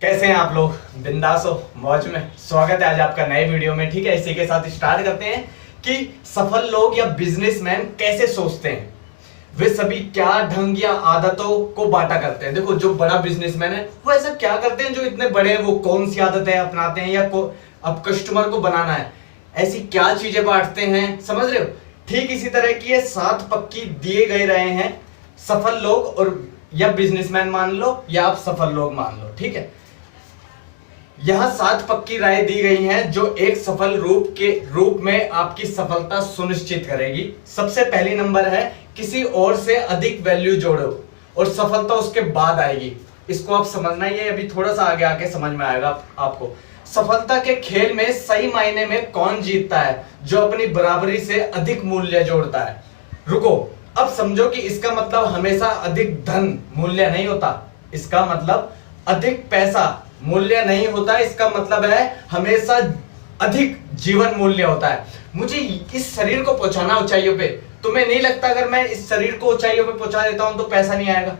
कैसे हैं आप लोग? बिंदास हो, मौज में? स्वागत है आज आपका नए वीडियो में। ठीक है, इसी के साथ स्टार्ट करते हैं कि सफल लोग या बिजनेसमैन कैसे सोचते हैं, वे सभी क्या ढंग या आदतों को बांटा करते हैं। देखो, जो बड़ा बिजनेसमैन है वो ऐसा क्या करते हैं, जो इतने बड़े हैं वो कौन सी आदतें अपनाते हैं, या अब कस्टमर को बनाना है, ऐसी क्या चीजें बांटते हैं, समझ रहे हो? ठीक इसी तरह की ये 7 पक्की दिए गए रहे हैं सफल लोग, और या बिजनेसमैन मान लो या आप सफल लोग मान लो। ठीक है, यहां 7 पक्की राय दी गई हैं जो एक सफल रूप में आपकी सफलता सुनिश्चित करेगी। सबसे पहली नंबर है, किसी और से अधिक वैल्यू जोड़ो और सफलता उसके बाद आएगी। इसको आप समझना ही है, अभी थोड़ा सा आगे आके समझ में आएगा आपको। सफलता के खेल में सही मायने में कौन जीतता है? जो अपनी बराबरी से अधिक मूल्य जोड़ता है। रुको, अब समझो कि इसका मतलब हमेशा अधिक धन मूल्य नहीं होता, इसका मतलब अधिक पैसा मूल्य नहीं होता, इसका मतलब है हमेशा अधिक जीवन मूल्य होता है। मुझे इस शरीर को पहुंचाना ऊंचाइयों पे, तुम्हें नहीं लगता अगर मैं इस शरीर को ऊंचाइयों पे पहुंचा देता हूं तो पैसा नहीं आएगा?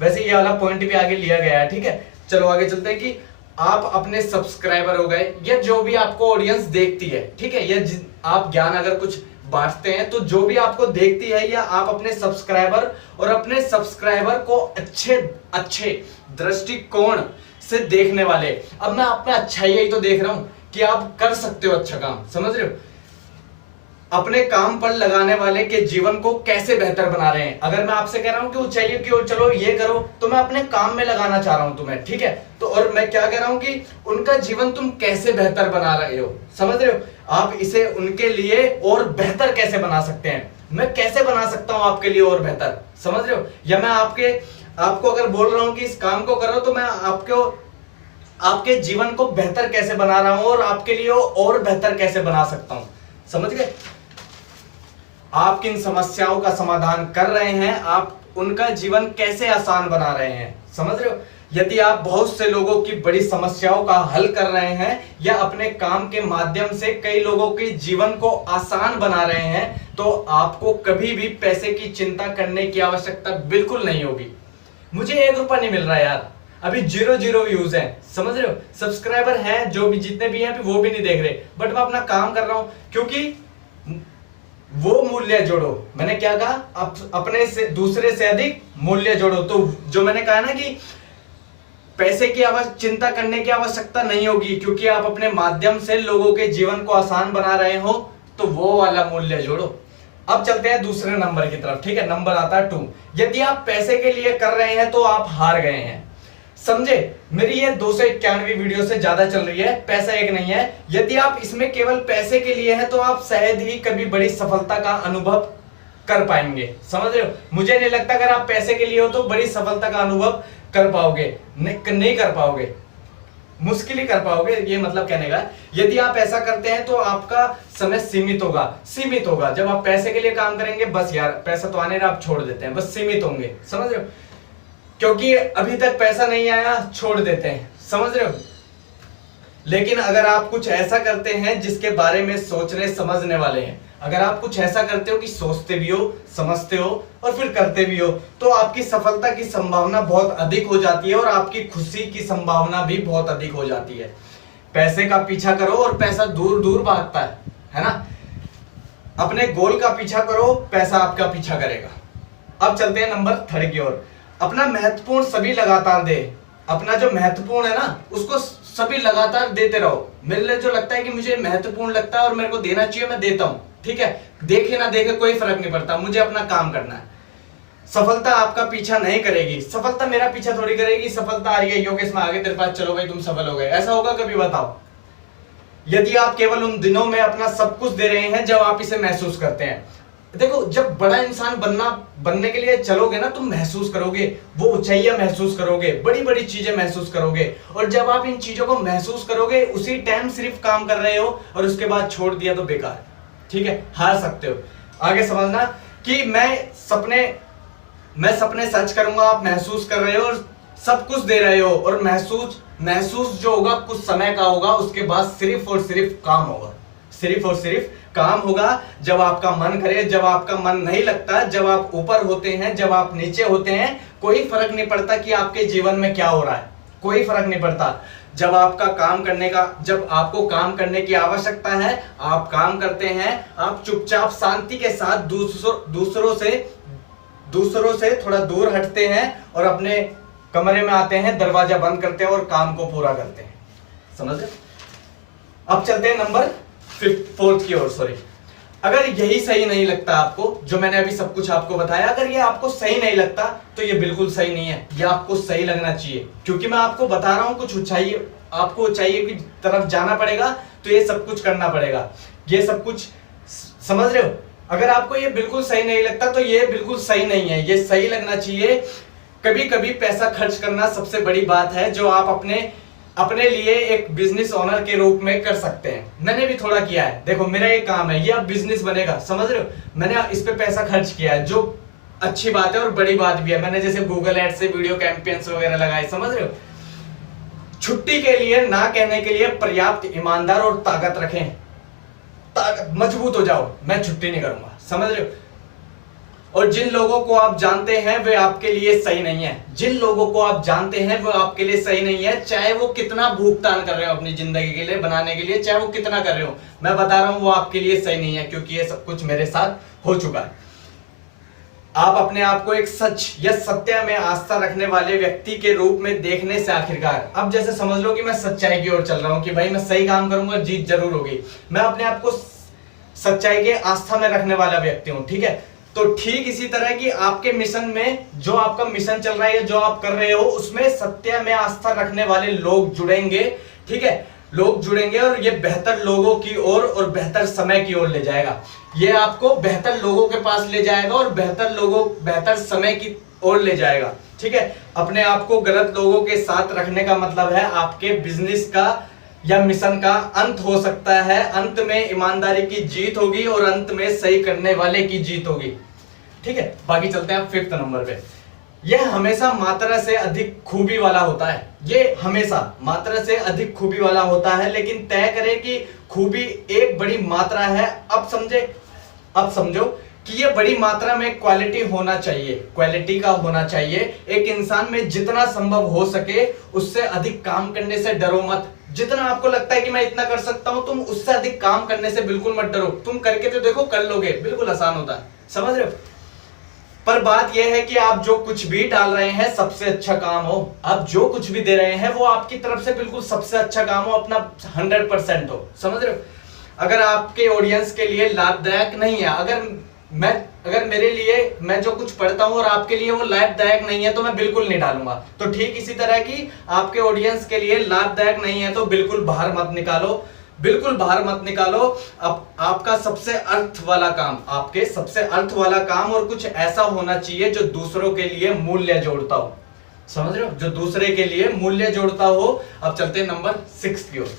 वैसे ये वाला पॉइंट भी आगे लिया गया है। ठीक है, चलो आगे चलते हैं कि आप अपने सब्सक्राइबर हो गए या जो भी आपको ऑडियंस देखती है, ठीक है, या आप ज्ञान अगर कुछ बांटते हैं तो जो भी आपको देखती है, या आप अपने सब्सक्राइबर और अपने सब्सक्राइबर को अच्छे दृष्टिकोण से देखने वाले। अब मैं आप में अच्छाई ही तो देख रहा हूं कि आप कर सकते हो अच्छा काम, समझ रहे हो? अपने काम पर लगाने वाले के जीवन को कैसे बेहतर बना रहे हैं। अगर मैं आपसे कह रहा हूं कि ऊंचाइयों की ओर चलो, ये करो, तो मैं अपने काम में लगाना चाह रहा हूं तुम्हें। ठीक है, तो और मैं क्या कह रहा हूं कि उनका जीवन तुम कैसे बेहतर बना रहे हो, समझ रहे हो? आप इसे उनके लिए और बेहतर कैसे बना सकते हैं, मैं कैसे बना सकता हूं आपके लिए और बेहतर, समझ रहे हो? या मैं आपको अगर बोल रहा हूं कि इस काम को करो, तो मैं आपके जीवन को बेहतर कैसे बना रहा हूं और आपके लिए और बेहतर कैसे बना सकता हूं, समझ गए? आप किन समस्याओं का समाधान कर रहे हैं, आप उनका जीवन कैसे आसान बना रहे हैं, समझ रहे हो? यदि आप बहुत से लोगों की बड़ी समस्याओं का हल कर रहे हैं या अपने काम के माध्यम से कई लोगों के जीवन को आसान बना रहे हैं, तो आपको कभी भी पैसे की चिंता करने की आवश्यकता बिल्कुल नहीं होगी। मुझे 1 रुपया नहीं मिल रहा यार, अभी 0 व्यूज हैं, समझ रहे हो? सब्सक्राइबर हैं जो भी जितने भी हैं अभी वो भी नहीं देख रहे, बट मैं अपना काम कर रहा हूं, क्योंकि वो मूल्य जोड़ो। मैंने क्या कहा? अपने से दूसरे से अधिक मूल्य जोड़ो। तो जो मैंने कहा ना कि पैसे की चिंता करने की आवश्यकता नहीं होगी, क्योंकि आप अपने माध्यम से लोगों के जीवन को आसान बना रहे हो, तो वो वाला मूल्य जोड़ो। अब चलते हैं दूसरे नंबर की तरफ। ठीक है, नंबर आता है 2। यदि आप पैसे के लिए कर रहे हैं तो आप हार गए हैं, समझे? मेरी ये 291 वीडियो से ज्यादा चल रही है, पैसा एक नहीं है। यदि आप इसमें केवल पैसे के लिए हैं तो आप शायद ही कभी बड़ी सफलता का अनुभव कर पाएंगे, समझ रहे हो? मुझे नहीं लगता अगर आप पैसे के लिए हो तो बड़ी सफलता का अनुभव कर पाओगे, नहीं कर पाओगे, मुश्किल ही कर पाओगे। ये मतलब कहने का, यदि आप ऐसा करते हैं तो आपका समय सीमित होगा। जब आप पैसे के लिए काम करेंगे, बस यार पैसा तो आने रहा, आप छोड़ देते हैं, बस सीमित होंगे, समझ रहे हो? क्योंकि अभी तक पैसा नहीं आया, छोड़ देते हैं, समझ रहे हो? लेकिन अगर आप कुछ ऐसा करते हैं जिसके बारे में सोचने समझने वाले हैं, अगर आप कुछ ऐसा करते हो कि सोचते भी हो, समझते हो और फिर करते भी हो, तो आपकी सफलता की संभावना बहुत अधिक हो जाती है और आपकी खुशी की संभावना भी बहुत अधिक हो जाती है। पैसे का पीछा करो और पैसा दूर दूर भागता है ना? अपने गोल का पीछा करो, पैसा आपका पीछा करेगा। अब चलते हैं नंबर 3 की ओर। अपना महत्वपूर्ण सभी लगातार दे। अपना जो महत्वपूर्ण है ना, उसको सभी लगातार देते रहो। मेरे लिए जो लगता है कि मुझे महत्वपूर्ण लगता है और मेरे को देना चाहिए, मैं देता हूं। ठीक है, देखे ना देखे कोई फर्क नहीं पड़ता, मुझे अपना काम करना है। सफलता आपका पीछा नहीं करेगी, सफलता मेरा पीछा थोड़ी करेगी। सफलता आ रही है, योगेश में आगे तेरे पास, चलो भाई तुम सफल हो गए, ऐसा होगा कभी? बताओ। यदि आप केवल उन दिनों में अपना सब कुछ दे रहे हैं जब आप इसे महसूस करते हैं। देखो, जब बड़ा इंसान बनने के लिए चलोगे ना, तुम महसूस करोगे, वो ऊंचाइयां महसूस करोगे, बड़ी बड़ी चीजें महसूस करोगे। और जब आप इन चीजों को महसूस करोगे, उसी टाइम सिर्फ काम कर रहे हो और उसके बाद छोड़ दिया तो बेकार। ठीक है, हार सकते हो। आगे समझना कि मैं सपने सच करूंगा, आप महसूस कर रहे हो और सब कुछ दे रहे हो, और महसूस जो होगा कुछ समय का होगा, उसके बाद सिर्फ और सिर्फ काम होगा। सिर्फ और सिर्फ काम होगा जब आपका मन करे। जब आपका मन नहीं लगता, जब आप ऊपर होते हैं, जब आप नीचे होते हैं, कोई फर्क नहीं पड़ता कि आपके जीवन में क्या हो रहा है, कोई फर्क नहीं पड़ता। जब आपको काम करने की आवश्यकता है, आप काम करते हैं, आप चुपचाप शांति के साथ दूसरों से थोड़ा दूर हटते हैं और अपने कमरे में आते हैं, दरवाजा बंद करते हैं और काम को पूरा करते हैं। समझ गए? अब चलते हैं नंबर 4 की ओर। सॉरी, अगर यही सही नहीं लगता आपको, जो मैंने अभी सब कुछ आपको बताया, अगर ये आपको सही नहीं लगता तो ये बिल्कुल सही नहीं है, ये आपको सही लगना चाहिए। क्योंकि मैं आपको बता रहा हूं कुछ ऊंचाई, आपको ऊंचाई की तरफ जाना पड़ेगा, तो ये सब कुछ करना पड़ेगा, ये सब कुछ समझ रहे हो? अगर आपको ये बिल्कुल सही नहीं लगता तो ये बिल्कुल सही नहीं है, ये सही लगना चाहिए। कभी कभी पैसा खर्च करना सबसे बड़ी बात है, जो आप अपने लिए एक बिजनेस ओनर के रूप में कर सकते हैं। मैंने भी थोड़ा किया है। देखो, मेरा ये काम है, ये अब बिजनेस बनेगा, समझ रहे हो? मैंने इस पे पैसा खर्च किया है, जो अच्छी बात है और बड़ी बात भी है। मैंने जैसे गूगल एड से वीडियो कैंपेन्स वगैरह लगाए, समझ रहे हो? छुट्टी के लिए ना कहने के लिए पर्याप्त ईमानदार और ताकत रखें, मजबूत हो जाओ, मैं छुट्टी नहीं करूंगा, समझ रहे हो? और जिन लोगों को आप जानते हैं वे आपके लिए सही नहीं है, जिन लोगों को आप जानते हैं वो आपके लिए सही नहीं है, चाहे वो कितना भुगतान कर रहे हो अपनी जिंदगी के लिए बनाने के लिए, चाहे वो कितना कर रहे हो, मैं बता रहा हूं वो आपके लिए सही नहीं है, क्योंकि ये सब कुछ मेरे साथ हो चुका है। आप अपने आप को एक सच या सत्य में आस्था रखने वाले व्यक्ति के रूप में देखने से आखिरकार, अब जैसे समझ लो कि मैं सच्चाई की ओर चल रहा हूं कि भाई मैं सही काम करूंगा, जीत जरूर होगी। मैं अपने आप को सच्चाई के आस्था में रखने वाला व्यक्ति हूं, ठीक है? तो ठीक इसी तरह की आपके मिशन में, जो आपका मिशन चल रहा है, जो आप कर रहे हो, उसमें सत्य में आस्था रखने वाले लोग जुड़ेंगे, ठीक है? लोग जुड़ेंगे और ये बेहतर लोगों की ओर और बेहतर समय की ओर ले जाएगा। ये आपको बेहतर लोगों के पास ले जाएगा और बेहतर समय की ओर ले जाएगा, ठीक है? अपने आप को गलत लोगों के साथ रखने का मतलब है आपके बिजनेस का या मिशन का अंत हो सकता है। अंत में ईमानदारी की जीत होगी और अंत में सही करने वाले की जीत होगी, ठीक है? बाकी चलते हैं 5th नंबर पे। यह हमेशा मात्रा से अधिक खूबी वाला होता है, ये हमेशा मात्रा से अधिक खूबी वाला होता है, लेकिन तय करें कि खूबी एक बड़ी मात्रा है। अब समझो कि ये बड़ी मात्रा में क्वालिटी होना चाहिए, क्वालिटी का होना चाहिए। एक इंसान में जितना संभव हो सके उससे अधिक काम करने से डरो मत। जितना आपको लगता है कि मैं इतना कर सकता हूं, तुम उससे अधिक काम करने से बिल्कुल मत डरो। तुम करके तो देखो, कर लोगे, बिल्कुल आसान होता है, समझ रहे हो? पर बात यह है कि आप जो कुछ भी डाल रहे हैं सबसे अच्छा काम हो, आप जो कुछ भी दे रहे हैं वो आपकी तरफ से बिल्कुल सबसे अच्छा काम हो, अपना 100% हो, समझ रहे हो? अगर आपके ऑडियंस के लिए लाभदायक नहीं है, अगर मेरे लिए, मैं जो कुछ पढ़ता हूं और आपके लिए वो लाभदायक नहीं है, तो मैं बिल्कुल नहीं डालूंगा। तो ठीक इसी तरह की आपके ऑडियंस के लिए लाभदायक नहीं है तो बिल्कुल बाहर मत निकालो, बिल्कुल बाहर मत निकालो। अब आपका सबसे अर्थ वाला काम, आपके सबसे अर्थ वाला काम और कुछ ऐसा होना चाहिए जो दूसरों के लिए मूल्य जोड़ता हो, समझ रहे हो? जो दूसरे के लिए मूल्य जोड़ता हो। अब चलते हैं नंबर 6 की ओर।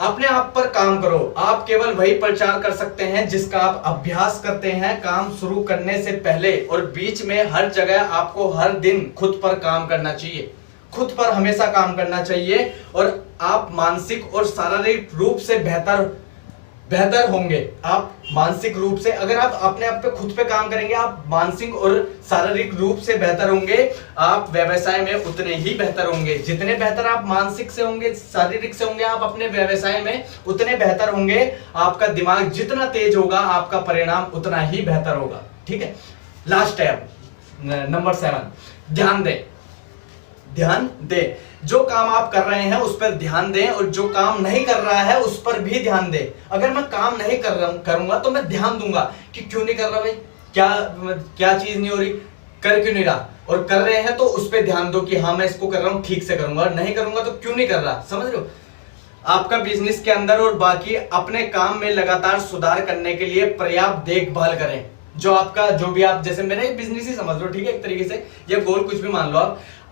अपने आप पर काम करो। आप केवल वही प्रचार कर सकते हैं जिसका आप अभ्यास करते हैं। काम शुरू करने से पहले और बीच में हर जगह आपको हर दिन खुद पर काम करना चाहिए, खुद पर हमेशा काम करना चाहिए और आप मानसिक और शारीरिक रूप से बेहतर होंगे। आप मानसिक रूप से, अगर आप अपने आप पे खुद पे काम करेंगे, आप मानसिक और शारीरिक रूप से बेहतर होंगे। आप व्यवसाय में उतने ही बेहतर होंगे, जितने बेहतर आप मानसिक से होंगे, शारीरिक से होंगे, आप अपने व्यवसाय में उतने बेहतर होंगे। आपका दिमाग जितना तेज होगा, आपका परिणाम उतना ही बेहतर होगा, ठीक है? लास्ट है नंबर 7, ध्यान दें। ध्यान दें, जो काम आप कर रहे हैं उस पर ध्यान दें और जो काम नहीं कर रहा है उस पर भी ध्यान दें। अगर मैं काम नहीं करूंगा तो मैं ध्यान दूंगा कि क्यों नहीं कर रहा भाई, क्या चीज नहीं हो रही, कर क्यों नहीं रहा, और कर रहे हैं तो उस पर ध्यान दो कि हाँ मैं इसको कर रहा हूं, ठीक से करूंगा, और नहीं करूंगा तो क्यों नहीं कर रहा, समझ रहे हो? आपका बिजनेस के अंदर और बाकी अपने काम में लगातार सुधार करने के लिए पर्याप्त देखभाल करें। जो भी आप, जैसे मेरा बिजनेस ही समझ लो, ठीक है, एक तरीके से, या गोल कुछ भी मान लो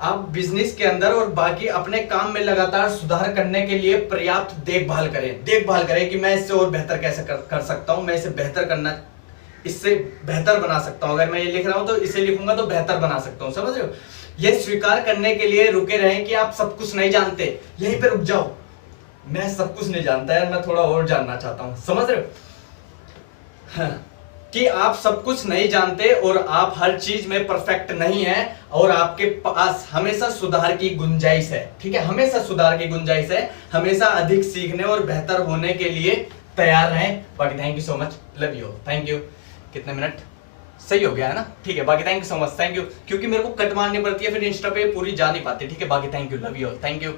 आप बिजनेस के अंदर और बाकी अपने काम में लगातार सुधार करने के लिए पर्याप्त देखभाल करें कि मैं इससे और बेहतर कैसे कर सकता हूं, मैं इससे बेहतर बना सकता हूं। अगर मैं ये लिख रहा हूं तो इसे लिखूंगा तो बेहतर बना सकता हूं, समझ रहे हो? ये स्वीकार करने के लिए रुके रहें कि आप सब कुछ नहीं जानते, यहीं पे रुक जाओ। मैं सब कुछ नहीं जानता यार, मैं थोड़ा और जानना चाहता हूं, समझ रहे हो? हाँ। कि आप सब कुछ नहीं जानते और आप हर चीज में परफेक्ट नहीं है और आपके पास हमेशा सुधार की गुंजाइश है। ठीक है, हमेशा सुधार की गुंजाइश है, हमेशा अधिक सीखने और बेहतर होने के लिए तैयार रहें। बाकी thank you so much, love you, thank you. कितने मिनट सही हो गया है ना? ठीक है, बाकी thank you so much, thank you. क्योंकि मेरे को कट मारनी पड़ती है, फिर इंस्टा पे पूरी जा नहीं पाती। ठीक है, बाकी thank you, love you, thank you.